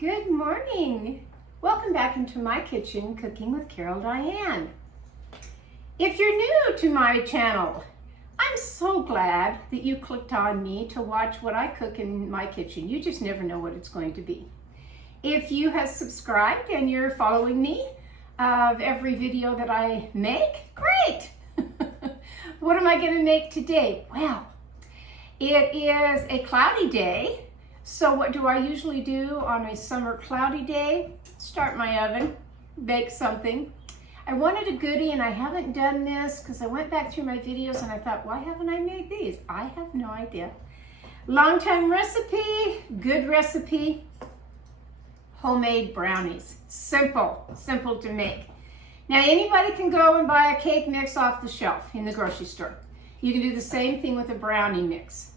Good morning. Welcome back into my kitchen, Cooking with Carol Diane. If you're new to my channel, I'm so glad that you clicked on me to watch what I cook in my kitchen. You just never know what it's going to be. If you have subscribed and you're following me of every video that I make, great. What am I going to make today? Well, it is a cloudy day. So what do I usually do on a summer cloudy day? Start my oven, bake something. I wanted a goodie and I haven't done this because I went back through my videos and I thought, why haven't I made these? I have no idea. Long time recipe, good recipe, homemade brownies. Simple to make. Now anybody can go and buy a cake mix off the shelf in the grocery store. You can do the same thing with a brownie mix.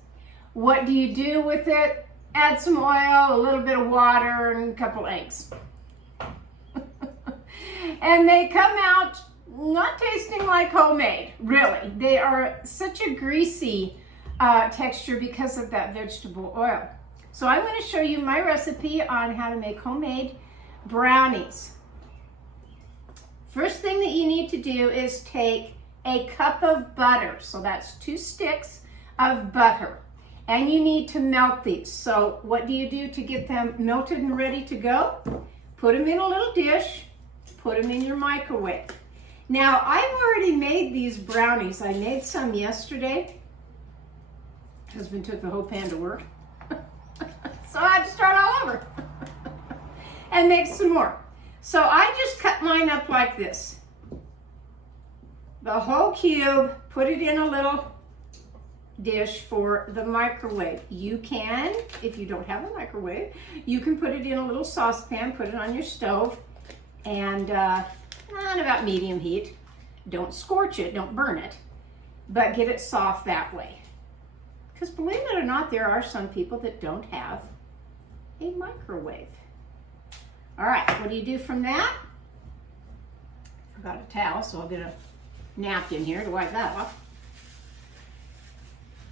What do you do with it? Add some oil, a little bit of water, and a couple eggs. And they come out not tasting like homemade, really. They are such a greasy texture because of that vegetable oil. So I'm going to show you my recipe on how to make homemade brownies. First thing that you need to do is take a cup of butter. So that's 2 sticks of butter. And you need to melt these. So what do you do to get them melted and ready to go? Put them in a little dish, put them in your microwave. Now, I've already made these brownies. I made some yesterday. Husband took the whole pan to work. So I had to start all over and make some more. So I just cut mine up like this. The whole cube, put it in a little dish for the microwave. You can, if you don't have a microwave, you can put it in a little saucepan, put it on your stove, and on about medium heat. Don't scorch it, don't burn it, but get it soft that way. Because believe it or not, there are some people that don't have a microwave. All right, what do you do from that? I've got a towel, so I'll get a napkin here to wipe that off.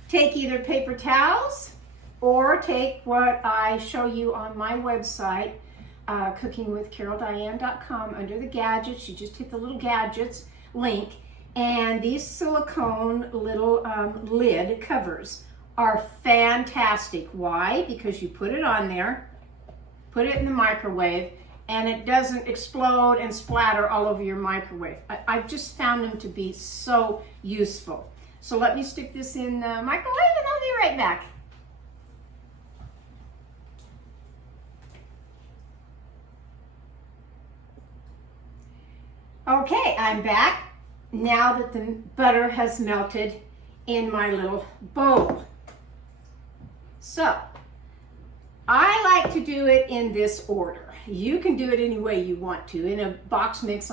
Take either paper towels or take what I show you on my website, cookingwithcaroldiane.com. Under the gadgets, you just hit the little gadgets link, and these silicone little lid covers are fantastic. Why? Because you put it on there, put it in the microwave, and it doesn't explode and splatter all over your microwave. I've just found them to be so useful. So let me stick this in the microwave and I'll be right back. Okay, I'm back now that the butter has melted in my little bowl. So, I like to do it in this order. You can do it any way you want to. In a box mix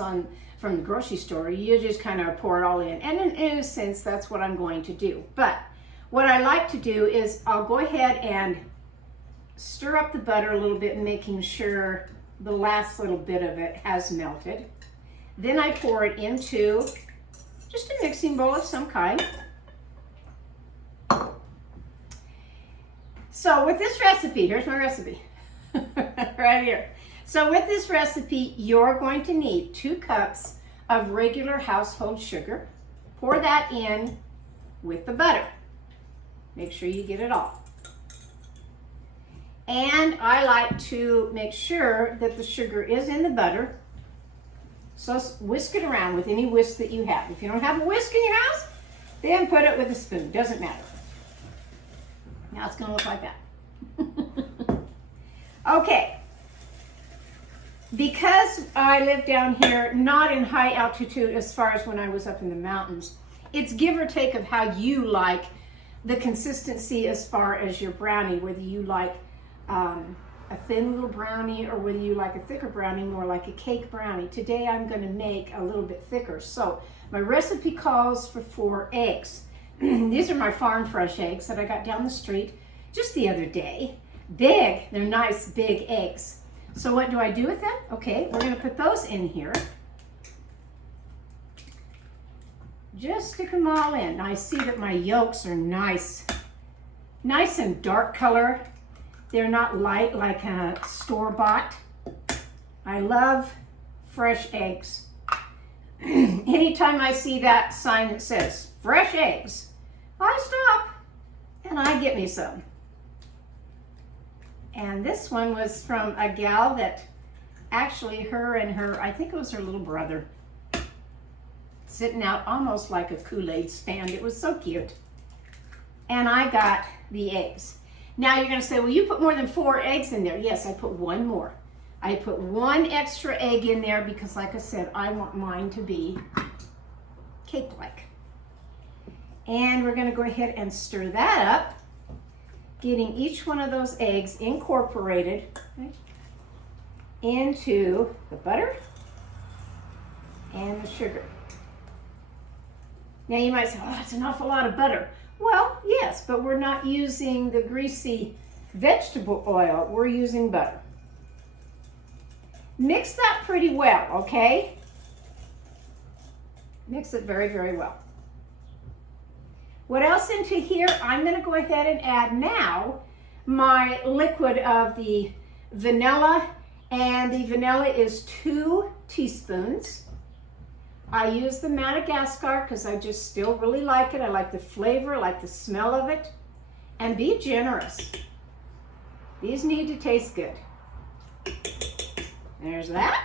from the grocery store, you just kind of pour it all in. And in a sense, that's what I'm going to do. But what I like to do is I'll go ahead and stir up the butter a little bit, making sure the last little bit of it has melted. Then I pour it into just a mixing bowl of some kind. So with this recipe, here's my recipe, right here. So with this recipe, you're going to need 2 cups of regular household sugar. Pour that in with the butter. Make sure you get it all. And I like to make sure that the sugar is in the butter. So whisk it around with any whisk that you have. If you don't have a whisk in your house, then put it with a spoon. Doesn't matter. Now it's going to look like that. Okay. Because I live down here, not in high altitude as far as when I was up in the mountains, it's give or take of how you like the consistency as far as your brownie, whether you like a thin little brownie or whether you like a thicker brownie, more like a cake brownie. Today I'm going to make a little bit thicker. So my recipe calls for 4 eggs. These are my farm fresh eggs that I got down the street just the other day. Big, they're nice big eggs. So what do I do with them? Okay, we're going to put those in here. Just stick them all in. I see that my yolks are nice and dark color. They're not light like a store-bought. I love fresh eggs. Anytime I see that sign that says fresh eggs, I stop and I get me some. And this one was from a gal that actually I think it was her little brother, sitting out almost like a Kool-Aid stand. It was so cute. And I got the eggs. Now you're going to say, well, you put more than 4 eggs in there. Yes, I put one more. I put 1 extra egg in there because, like I said, I want mine to be cake-like. And we're going to go ahead and stir that up, getting each one of those eggs incorporated into the butter and the sugar. Now you might say, oh, that's an awful lot of butter. Well, yes, but we're not using the greasy vegetable oil. We're using butter. Mix that pretty well, okay? Mix it very, very well. What else into here? I'm going to go ahead and add now my liquid of the vanilla, and the vanilla is 2 teaspoons. I use the Madagascar because I just still really like it. I like the flavor, I like the smell of it. And be generous. These need to taste good. There's that.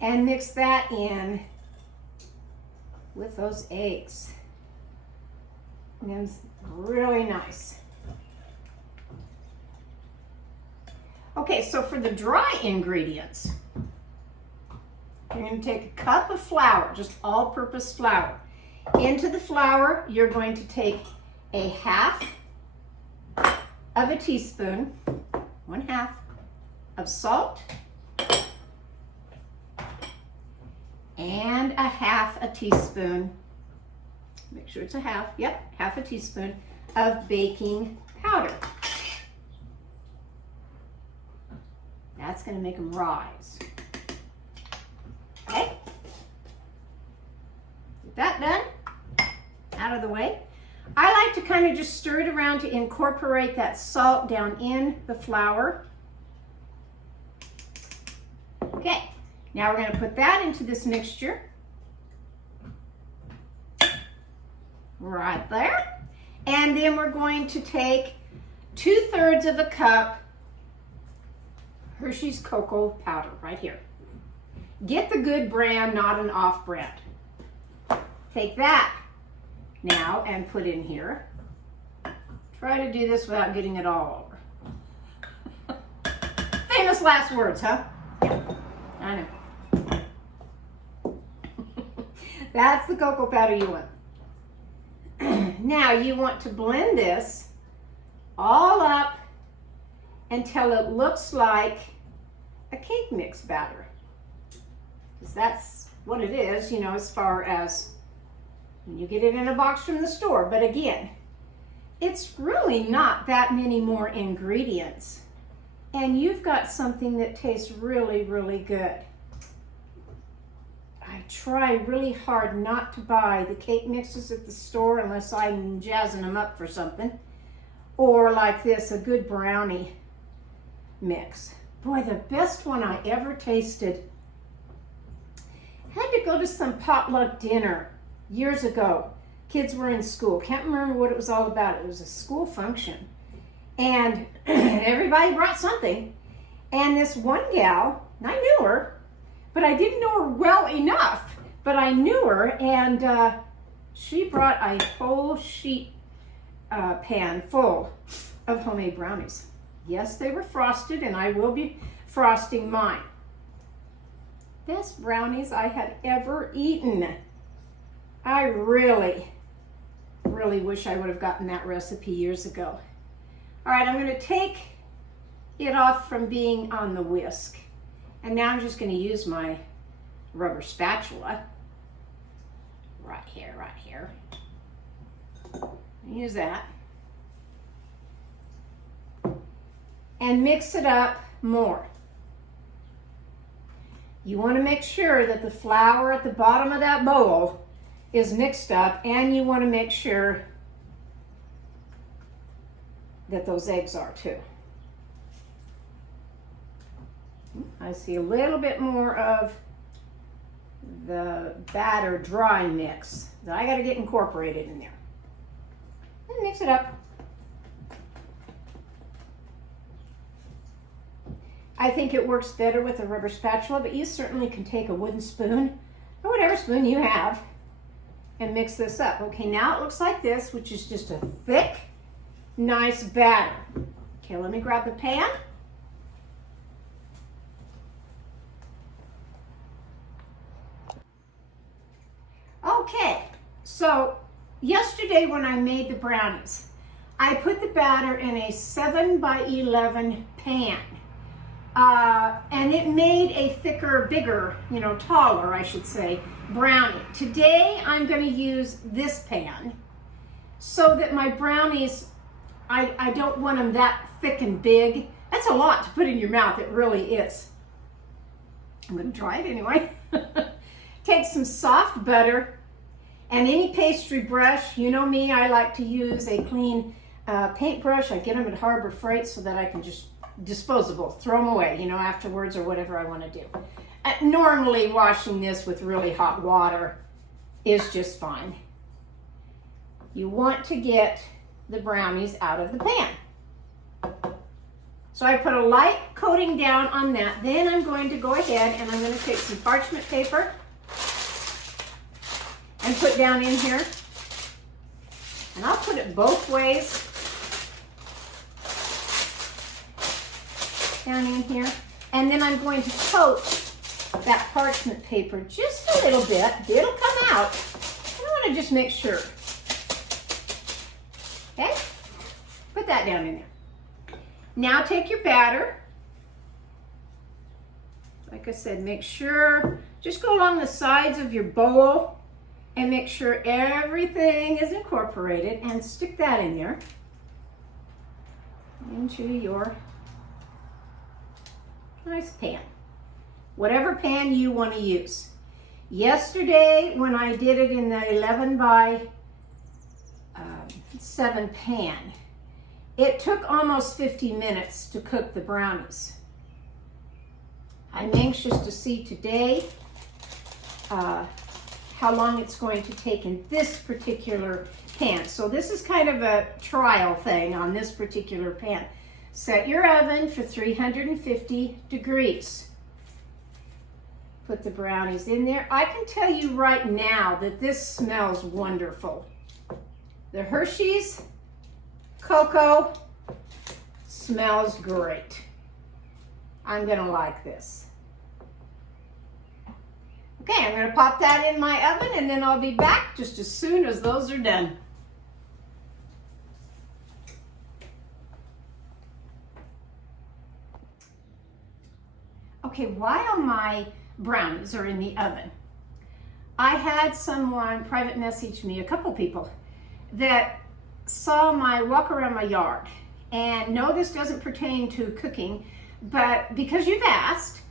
And mix that in with those eggs. And it's really nice. Okay, so for the dry ingredients, you're going to take a cup of flour, just all-purpose flour. Into the flour, you're going to take a 1/2 of a teaspoon, 1/2 of salt, and a 1/2 a teaspoon, make sure it's a 1/2, yep, 1/2 a teaspoon of baking powder. That's going to make them rise. Okay, get that done, out of the way. I like to kind of just stir it around to incorporate that salt down in the flour. Okay, now we're going to put that into this mixture. Right there. And then we're going to take 2/3 of a cup Hershey's cocoa powder right here. Get the good brand, not an off brand. Take that now and put in here. Try to do this without getting it all over. Famous last words, huh? I know. That's the cocoa powder you want. Now you want to blend this all up until it looks like a cake mix batter. Because that's what it is, you know, as far as when you get it in a box from the store. But again, it's really not that many more ingredients. And you've got something that tastes really, really good. I try really hard not to buy the cake mixes at the store unless I'm jazzing them up for something. Or like this, a good brownie mix. Boy, the best one I ever tasted. Had to go to some potluck dinner years ago. Kids were in school. Can't remember what it was all about. It was a school function. And everybody brought something. And this one gal, I knew her, but I didn't know her well enough. But I knew her, and she brought a whole sheet pan full of homemade brownies. Yes, they were frosted, and I will be frosting mine. Best brownies I had ever eaten. I really, really wish I would have gotten that recipe years ago. All right, I'm going to take it off from being on the whisk. And now I'm just going to use my rubber spatula. Right here, right here. Use that. And mix it up more. You want to make sure that the flour at the bottom of that bowl is mixed up, and you want to make sure that those eggs are too. I see a little bit more of the batter dry mix that I got to get incorporated in there. And mix it up. I think it works better with a rubber spatula, but you certainly can take a wooden spoon or whatever spoon you have and mix this up. Okay, now it looks like this, which is just a thick, nice batter. Okay, let me grab the pan. Okay, so yesterday when I made the brownies, I put the batter in a 7x11 pan. And it made a thicker, bigger, taller, I should say, brownie. Today, I'm going to use this pan so that my brownies, I don't want them that thick and big. That's a lot to put in your mouth. It really is. I'm going to try it anyway. Take some soft butter and any pastry brush. You know me, I like to use a clean paintbrush. I get them at Harbor Freight so that I can just disposable, throw them away, afterwards or whatever I want to do. Normally washing this with really hot water is just fine. You want to get the brownies out of the pan. So I put a light coating down on that. Then I'm going to go ahead and I'm going to take some parchment paper and put down in here. And I'll put it both ways. Down in here, and then I'm going to coat that parchment paper just a little bit. It'll come out. I want to just make sure. Okay, put that down in there. Now take your batter. Like I said, make sure, just go along the sides of your bowl and make sure everything is incorporated, and stick that in there into your nice pan, whatever pan you want to use. Yesterday when I did it in the 11x7 pan, it took almost 50 minutes to cook the brownies. I'm anxious to see today how long it's going to take in this particular pan. So this is kind of a trial thing on this particular pan. Set your oven for 350 degrees. Put the brownies in there. I can tell you right now that this smells wonderful. The Hershey's cocoa smells great. I'm gonna like this. Okay, I'm gonna pop that in my oven and then I'll be back just as soon as those are done. Okay, while my brownies are in the oven, I had someone private message me, a couple people, that saw my walk around my yard. And no, this doesn't pertain to cooking, but because you've asked,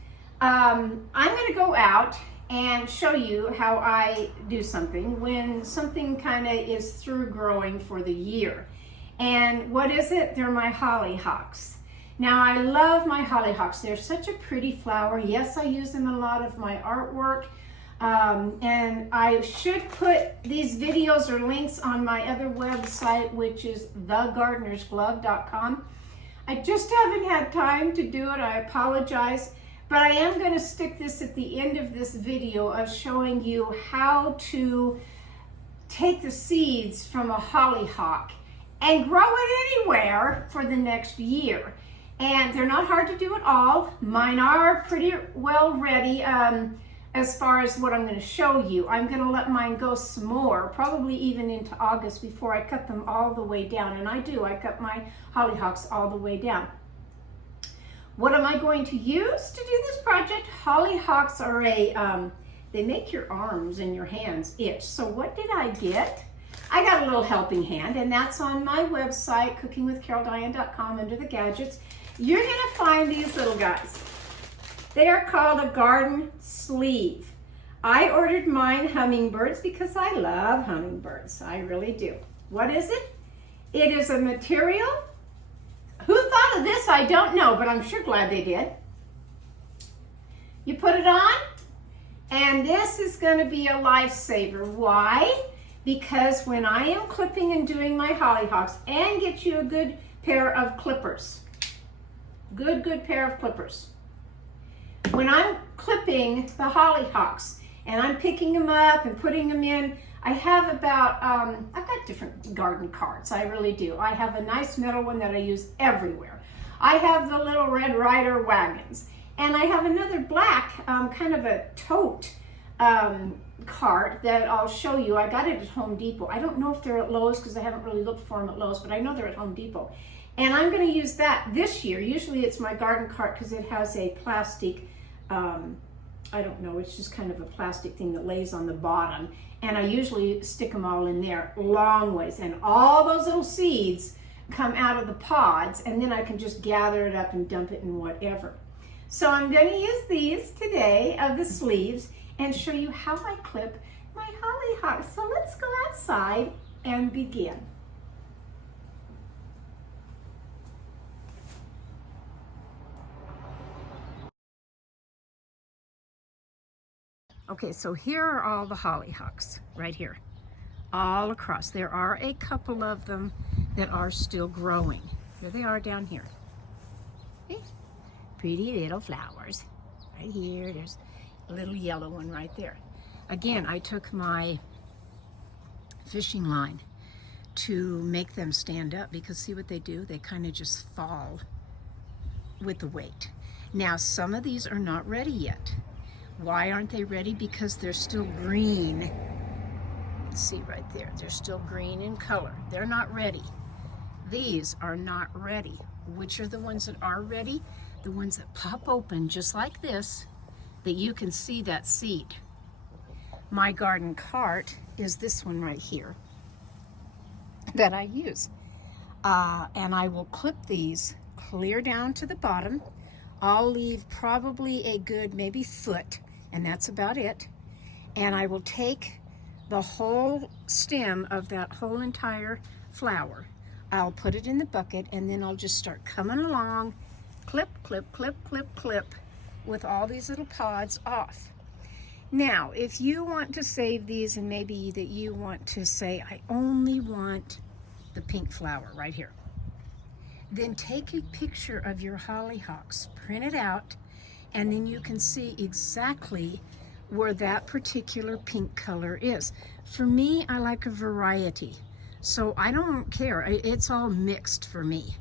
I'm gonna go out and show you how I do something when something kind of is through growing for the year. And what is it? They're my hollyhocks. Now, I love my hollyhocks. They're such a pretty flower. Yes, I use them in a lot of my artwork. And I should put these videos or links on my other website, which is thegardenersglove.com. I just haven't had time to do it. I apologize. But I am going to stick this at the end of this video of showing you how to take the seeds from a hollyhock and grow it anywhere for the next year. And they're not hard to do at all. Mine are pretty well ready as far as what I'm going to show you. I'm going to let mine go some more, probably even into August before I cut them all the way down. And I do. I cut my hollyhocks all the way down. What am I going to use to do this project? Hollyhocks are they make your arms and your hands itch. So what did I get? I got a little helping hand, and that's on my website, cookingwithcaroldiane.com, under the gadgets. You're gonna find these little guys. They are called a garden sleeve. I ordered mine hummingbirds because I love hummingbirds. I really do. What is it? It is a material I don't know, but I'm sure glad they did. You put it on, and this is going to be a lifesaver. Why? Because when I am clipping and doing my hollyhocks, and get you a good pair of clippers, good pair of clippers. When I'm clipping the hollyhocks and I'm picking them up and putting them in, I have about, I've got different garden carts, I really do. I have a nice metal one that I use everywhere. I have the little Red Ryder wagons, and I have another black, kind of a tote cart that I'll show you. I got it at Home Depot. I don't know if they're at Lowe's because I haven't really looked for them at Lowe's, but I know they're at Home Depot. And I'm going to use that this year. Usually it's my garden cart because it has a plastic, I don't know, it's just kind of a plastic thing that lays on the bottom. And I usually stick them all in there long ways. And all those little seeds come out of the pods, and then I can just gather it up and dump it in whatever. So I'm going to use these today of the sleeves and show you how I clip my hollyhocks. So let's go outside and begin. Okay, so here are all the hollyhocks right here, all across. There are a couple of them that are still growing. Here they are down here. Okay. Pretty little flowers. Right here, there's a little yellow one right there. Again, I took my fishing line to make them stand up because see what they do? They kind of just fall with the weight. Now, some of these are not ready yet. Why aren't they ready? Because they're still green. See right there, they're still green in color. They're not ready. These are not ready. Which are the ones that are ready? The ones that pop open just like this, that you can see that seed. My garden cart is this one right here that I use. And I will clip these clear down to the bottom. I'll leave probably a good maybe foot, and that's about it. And I will take the whole stem of that whole entire flower. I'll put it in the bucket, and then I'll just start coming along, clip, clip, clip, clip, clip, with all these little pods off. Now, if you want to save these, and maybe that you want to say, I only want the pink flower right here, then take a picture of your hollyhocks, print it out, and then you can see exactly where that particular pink color is. For me, I like a variety, so I don't care. It's all mixed for me.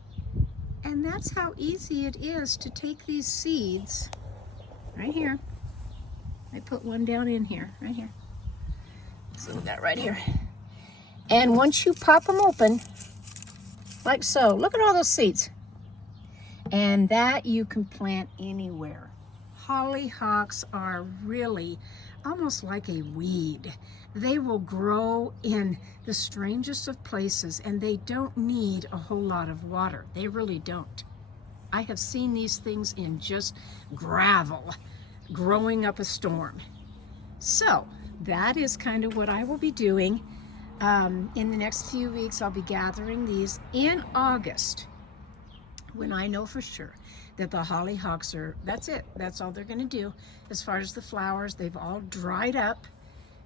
And that's how easy it is to take these seeds right here. I put one down in here, right here. So that right here. And once you pop them open, like so, look at all those seeds. And that you can plant anywhere. Hollyhocks are really almost like a weed. They will grow in the strangest of places, and they don't need a whole lot of water. They really don't. I have seen these things in just gravel growing up a storm. So that is kind of what I will be doing. In the next few weeks, I'll be gathering these in August, when I know for sure that the hollyhocks are, that's it. That's all they're going to do. As far as the flowers, they've all dried up.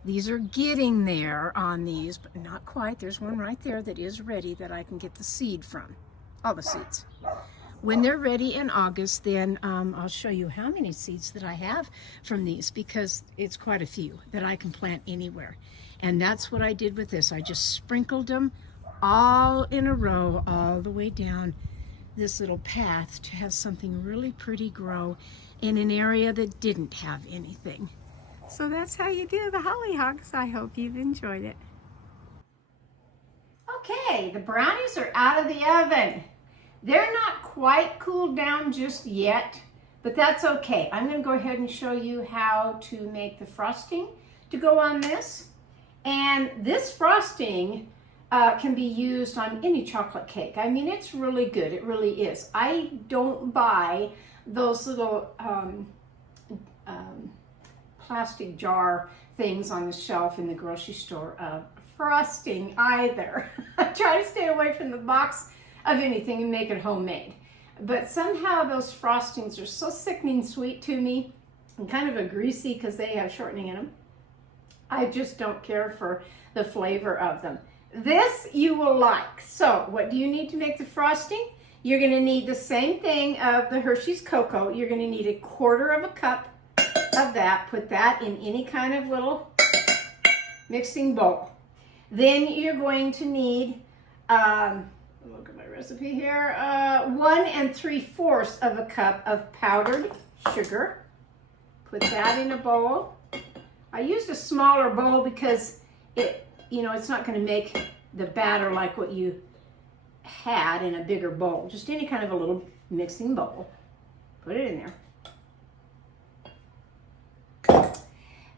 These are getting there on these, but not quite. There's one right there that is ready that I can get the seed from, all the seeds. When they're ready in August, then I'll show you how many seeds that I have from these, because it's quite a few that I can plant anywhere. And that's what I did with this. I just sprinkled them all in a row, all the way down this little path to have something really pretty grow in an area that didn't have anything. So that's how you do the hollyhocks. I hope you've enjoyed it. Okay, the brownies are out of the oven. They're not quite cooled down just yet, but that's okay. I'm going to go ahead and show you how to make the frosting to go on this. And this frosting can be used on any chocolate cake. I mean, it's really good. It really is. I don't buy those little plastic jar things on the shelf in the grocery store of frosting either. I try to stay away from the box of anything and make it homemade. but somehow those frostings are so sickening sweet to me and kind of a greasy because they have shortening in them. I just don't care for the flavor of them. This you will like. So what do you need to make the frosting? You're going to need the same thing of the Hershey's Cocoa. You're going to need 1/4 cup of that. Put that in any kind of little mixing bowl. Then you're going to need, look at my recipe here, 1 3/4 cup of powdered sugar. Put that in a bowl. I used a smaller bowl because it's not going to make the batter like what you had in a bigger bowl. Just any kind of a little mixing bowl. Put it in there.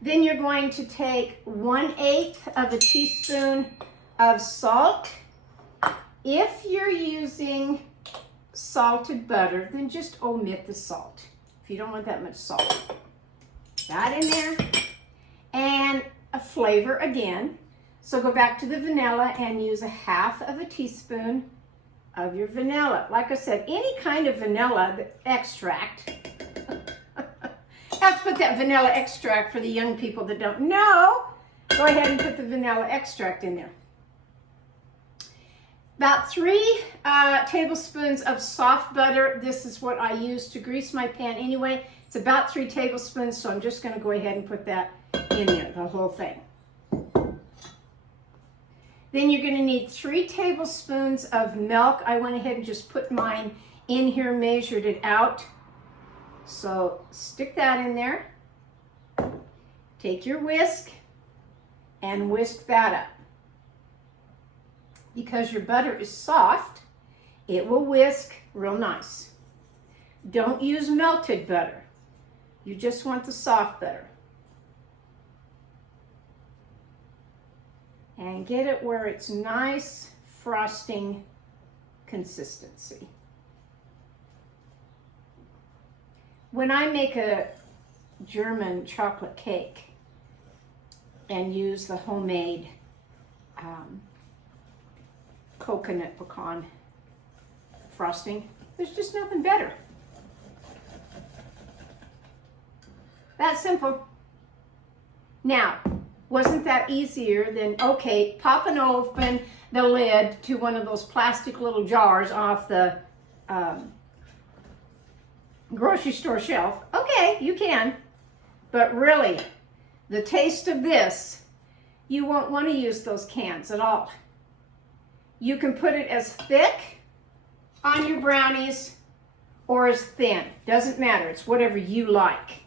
Then you're going to take 1/8 teaspoon of salt. If you're using salted butter, then just omit the salt. If you don't want that much salt. That in there. And a flavor again. So go back to the vanilla and use 1/2 teaspoon of your vanilla. Like I said, any kind of vanilla extract. Have to put that vanilla extract for the young people that don't know. Go ahead and put the vanilla extract in there. About 3 tablespoons of soft butter. This is what I use to grease my pan anyway. It's about 3 tablespoons, so I'm just going to go ahead and put that in there, the whole thing. Then you're going to need 3 tablespoons of milk. I went ahead and just put mine in here, measured it out. So stick that in there. Take your whisk and whisk that up. Because your butter is soft, it will whisk real nice. Don't use melted butter. You just want the soft butter. And get it where it's nice frosting consistency. When I make a German chocolate cake and use the homemade coconut pecan frosting, there's just nothing better. That simple. Now, wasn't that easier than, okay, popping open the lid to one of those plastic little jars off the grocery store shelf? Okay, you can. But really, the taste of this, you won't want to use those cans at all. You can put it as thick on your brownies or as thin. Doesn't matter. It's whatever you like.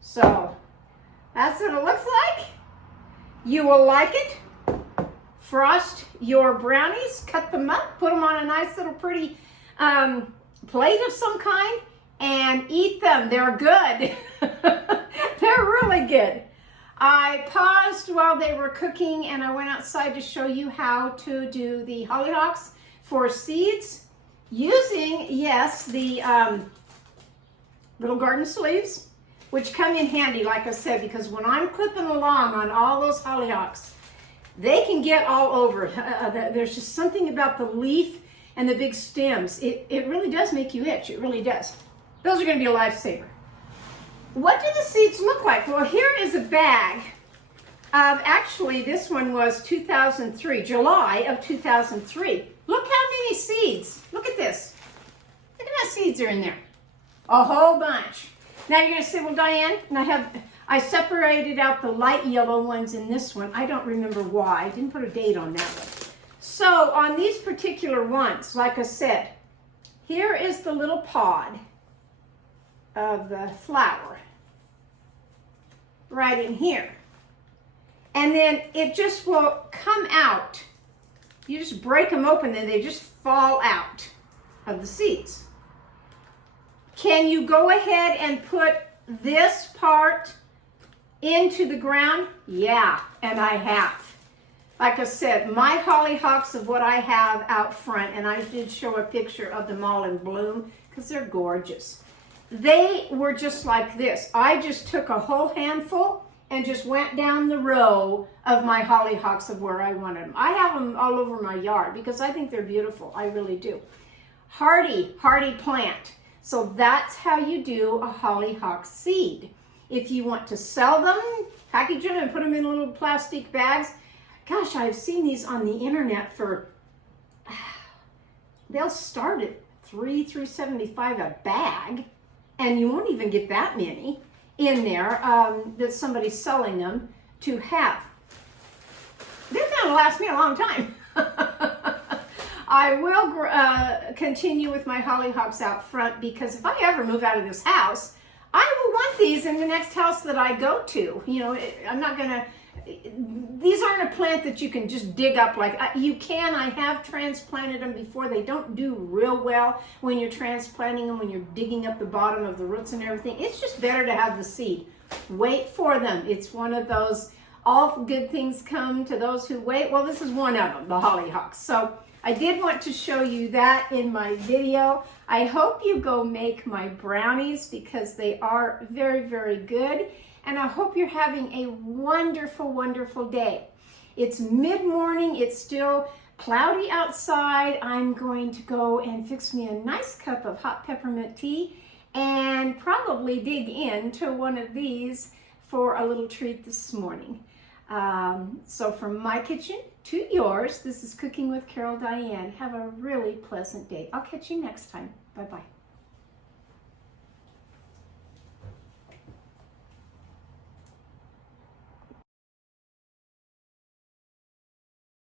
So, that's what it looks like. You will like it. Frost your brownies, cut them up, put them on a nice little pretty plate of some kind, and eat them. They're good. They're really good. I paused while they were cooking and I went outside to show you how to do the hollyhocks for seeds using, yes, the little garden sleeves, which come in handy, like I said, because when I'm clipping along on all those hollyhocks, they can get all over. There's just something about the leaf and the big stems. It really does make you itch. It really does. Those are going to be a lifesaver. What do the seeds look like? Well, here is a bag of, actually, this one was 2003, July of 2003. Look how many seeds. Look at this. Look at how many seeds are in there. A whole bunch. Now you're going to say, well, Diane, and I separated out the light yellow ones in this one. I don't remember why. I didn't put a date on that one. So on these particular ones, like I said, here is the little pod of the flower right in here. And then it just will come out. You just break them open and they just fall out of the seeds. Can you go ahead and put this part into the ground? Yeah, and I have. Like I said, my hollyhocks of what I have out front, and I did show a picture of them all in bloom because they're gorgeous. They were just like this. I just took a whole handful and just went down the row of my hollyhocks of where I wanted them. I have them all over my yard because I think they're beautiful. I really do. hardy plant. So that's how you do a hollyhock seed. If you want to sell them, package them and put them in little plastic bags. Gosh, I've seen these on the internet for, they'll start at $3.75 a bag, and you won't even get that many in there that somebody's selling them to have. They're gonna last me a long time. I will continue with my hollyhocks out front, because if I ever move out of this house, I will want these in the next house that I go to. You know, I'm not gonna, these aren't a plant that you can just dig up like, you can, I have transplanted them before. They don't do real well when you're transplanting them, when you're digging up the bottom of the roots and everything. It's just better to have the seed. Wait for them. It's one of those, all good things come to those who wait. Well, this is one of them, the hollyhocks. So I did want to show you that in my video. I hope you go make my brownies, because they are very, very good. And I hope you're having a wonderful, wonderful day. It's mid-morning. It's still cloudy outside. I'm going to go and fix me a nice cup of hot peppermint tea and probably dig into one of these for a little treat this morning. So from my kitchen to yours, this is Cooking with Carol Diane. Have a really pleasant day. I'll catch you next time. Bye-bye.